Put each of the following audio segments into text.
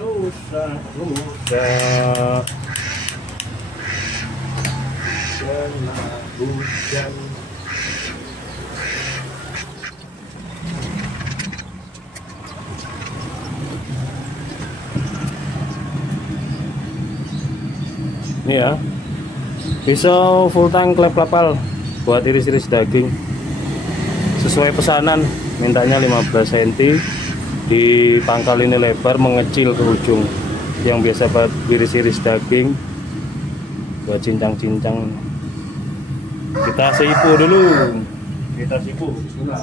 Rusa kena hujan. Ini ya, pisau full tank klep lapal buat iris-iris daging sesuai pesanan, mintanya 15 cm. Di pangkal ini lebar mengecil ke ujung, yang biasa buat iris-iris daging, buat cincang-cincang. Kita sipu dulu, kita sipu. Bismillah.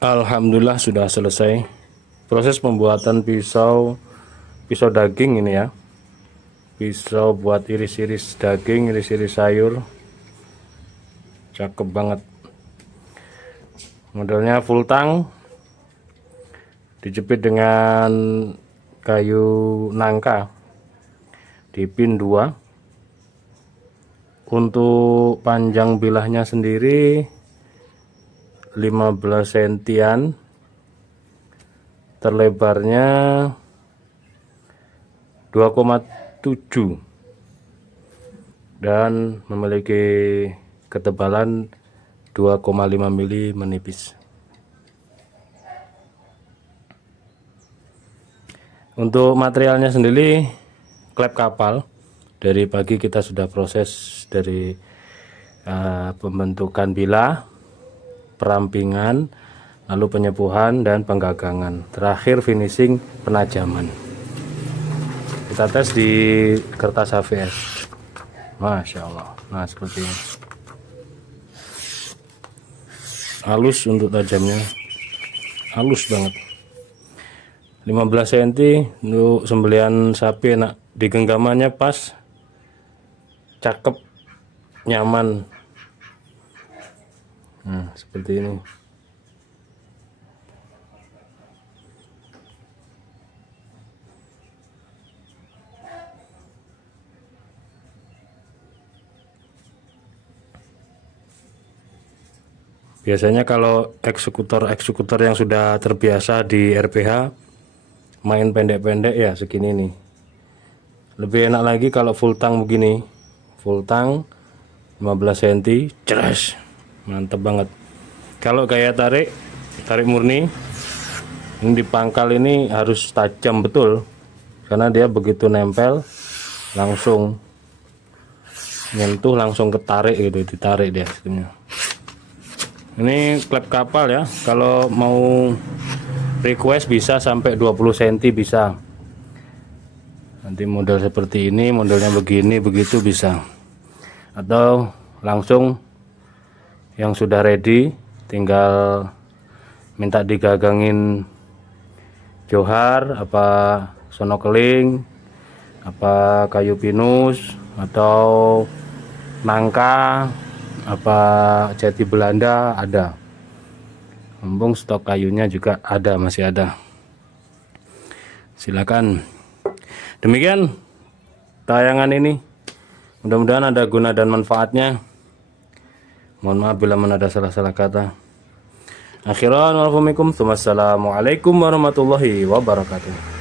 Alhamdulillah sudah selesai proses pembuatan pisau daging ini ya. Pisau buat iris-iris daging, iris-iris sayur. Cakep banget. Modelnya full tang, dijepit dengan kayu nangka di pin 2. Untuk panjang bilahnya sendiri 15 sentian, terlebarnya 2,7 dan memiliki ketebalan 2,5 mili menipis. Untuk materialnya sendiri klep kapal. Dari pagi kita sudah proses dari pembentukan bilah, perampingan, lalu penyepuhan dan penggagangan, terakhir finishing penajaman. Kita tes di kertas HVS. Masya Allah. Nah seperti ini, halus untuk tajamnya, halus banget. 15 cm untuk sembelihan sapi, enak di genggamannya, pas, cakep, nyaman. Nah seperti ini. Biasanya kalau eksekutor yang sudah terbiasa di RPH main pendek-pendek ya segini nih. Lebih enak lagi kalau full tang begini. Full tang 15 cm, jelas. Mantap banget. Kalau kayak tarik murni, ini di pangkal ini harus tajam betul, karena dia begitu nempel langsung nyentuh, langsung ketarik gitu, ditarik dia sistemnya. Ini klep kapal ya, kalau mau request bisa sampai 20 cm bisa. Nanti model seperti ini, modelnya begini, begitu bisa. Atau langsung yang sudah ready, tinggal minta digagangin johar, apa sonokeling, apa kayu pinus, atau nangka, apa jati Belanda ada. Mumpung stok kayunya juga ada, masih ada. Silakan. Demikian tayangan ini. Mudah-mudahan ada guna dan manfaatnya. Mohon maaf bila mana ada salah-salah kata. Akhiran, wassalamualaikum warahmatullahi wabarakatuh.